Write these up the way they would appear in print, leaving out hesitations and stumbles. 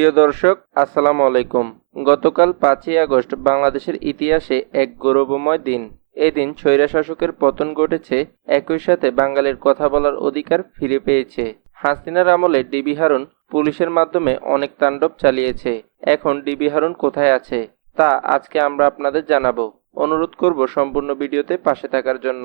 প্রিয় দর্শক, আসসালামু আলাইকুম। গতকাল 5ই আগস্ট বাংলাদেশের ইতিহাসে এক গৌরবময় দিন। এই দিন স্বৈরশাসকের পতন ঘটেছে, একই সাথে বাঙালির কথা বলার অধিকার ফিরে পেয়েছে। হাসিনার আমলে ডিবি হারুন পুলিশের মাধ্যমে অনেক তাণ্ডব চালিয়েছে। এখন ডিবি হারুন কোথায় আছে তা আজকে আমরা আপনাদের জানাবো। অনুরোধ করব সম্পূর্ণ ভিডিওতে পাশে থাকার জন্য।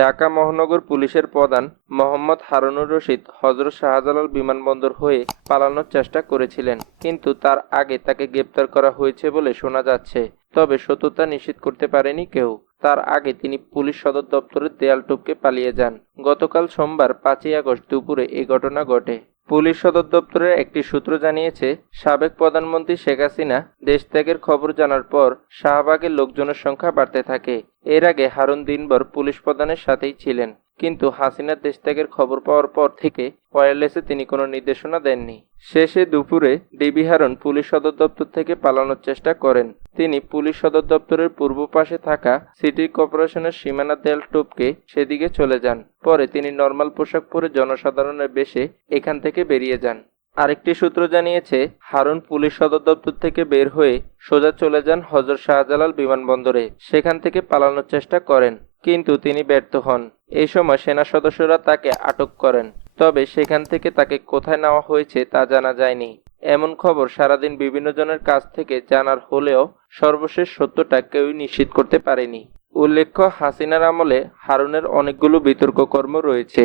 ঢাকা মহানগর পুলিশের প্রধান মোহাম্মদ হারুনুর রশিদ হযরত শাহজালাল বিমানবন্দর হয়ে পালানোর চেষ্টা করেছিলেন, কিন্তু তার আগে তাকে গ্রেপ্তার করা হয়েছে বলে শোনা যাচ্ছে। তবে সত্যতা নিশ্চিত করতে পারেনি কেউ। তার আগে তিনি পুলিশ সদর দপ্তরের দেয়াল টপকে পালিয়ে যান। গতকাল সোমবার 5ই আগস্ট দুপুরে এই ঘটনা ঘটে। পুলিশ সদর দপ্তরের একটি সূত্র জানিয়েছে, সাবেক প্রধানমন্ত্রী শেখ হাসিনা দেশত্যাগের খবর জানার পর শাহবাগের লোকজনের সংখ্যা বাড়তে থাকে। এর আগে হারুন দিনভর পুলিশ প্রধানের সাথেই ছিলেন, কিন্তু হাসিনার দেশত্যাগের খবর পাওয়ার পর থেকে ওয়্যারলেসে তিনি কোনো নির্দেশনা দেননি। শেষে দুপুরে ডিবি হারুন পুলিশ সদর দপ্তর থেকে পালানোর চেষ্টা করেন। তিনি পুলিশ সদর দপ্তরের পূর্ব পাশে থাকা সিটি কর্পোরেশনের সীমানা দেয়াল টপকে সেদিকে চলে যান। পরে তিনি নর্মাল পোশাক পরে জনসাধারণের বেশে এখান থেকে বেরিয়ে যান। আরেকটি সূত্র জানিয়েছে, হারুন পুলিশ সদর দপ্তর থেকে বের হয়ে সোজা চলে যান হযরত শাহজালাল বিমানবন্দরে। সেখান থেকে পালানোর চেষ্টা করেন, কিন্তু তিনি ব্যর্থ হন। এই সময় সেনা সদস্যরা তাকে আটক করেন, তবে সেখান থেকে তাকে কোথায় নেওয়া হয়েছে তা জানা যায়নি। এমন খবর সারাদিন বিভিন্ন জনের কাছ থেকে জানার হলেও সর্বশেষ সত্যটা কেউই নিশ্চিত করতে পারেনি। উল্লেখ্য, হাসিনার আমলে হারুনের অনেকগুলো বিতর্ক কর্ম রয়েছে।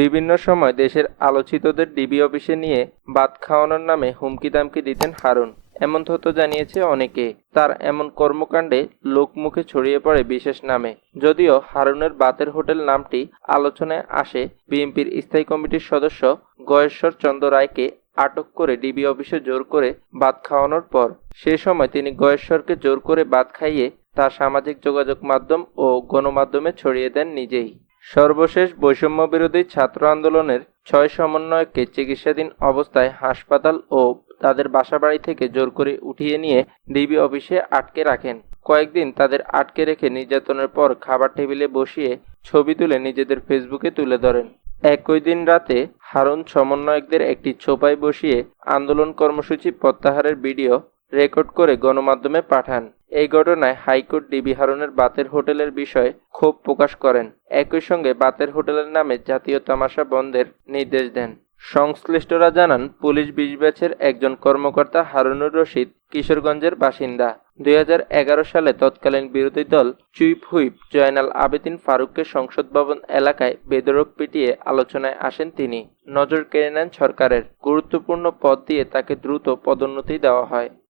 বিভিন্ন সময় দেশের আলোচিতদের ডিবি অফিসে নিয়ে ভাত খাওয়ানোর নামে হুমকি দামকি দিতেন হারুন, এমন তথ্য জানিয়েছে অনেকে। তার এমন কর্মকাণ্ডে লোকমুখে ছড়িয়ে পড়ে বিশেষ নামে। যদিও হারুনের বাতের হোটেল নামটি আলোচনায় আসে বিএনপির স্থায়ী কমিটির সদস্য গয়েশ্বর চন্দ্র রায়কে আটক করে ডিবি অফিসে জোর করে ভাত খাওয়ানোর পর। সে সময় তিনি গয়েশ্বরকে জোর করে ভাত খাইয়ে তা সামাজিক যোগাযোগ মাধ্যম ও গণমাধ্যমে ছড়িয়ে দেন নিজেই। সর্বশেষ বৈষম্য বিরোধী ছাত্র আন্দোলনের 6 সমন্বয়ককে চিকিৎসাধীন অবস্থায় হাসপাতাল ও তাদের বাসাবাড়ি থেকে জোর করে উঠিয়ে নিয়ে ডিবি অফিসে আটকে রাখেন। কয়েকদিন তাদের আটকে রেখে নির্যাতনের পর খাবার টেবিলে বসিয়ে ছবি তুলে নিজেদের ফেসবুকে তুলে ধরেন। একই দিন রাতে হারুন সমন্বয়কদের একটি ছোপায় বসিয়ে আন্দোলন কর্মসূচি প্রত্যাহারের ভিডিও রেকর্ড করে গণমাধ্যমে পাঠান। এই ঘটনায় হাইকোর্ট ডিবি হারুনের বাতের হোটেলের বিষয়ে ক্ষোভ প্রকাশ করেন। একই সঙ্গে বাতের হোটেলের নামে জাতীয় তামাশা বন্ধের নির্দেশ দেন। সংশ্লিষ্টরা জানান, পুলিশ 20 ব্যাচের একজন কর্মকর্তা হারুনুর রশিদ কিশোরগঞ্জের বাসিন্দা। 2011 সালে তৎকালীন বিরোধী দল চিফ হুইপ জয়নাল আবেদিন ফারুককে সংসদ ভবন এলাকায় বেধড়ক পিটিয়ে আলোচনায় আসেন তিনি। নজর কেড়ে নেন সরকারের। গুরুত্বপূর্ণ পদ দিয়ে তাকে দ্রুত পদোন্নতি দেওয়া হয়।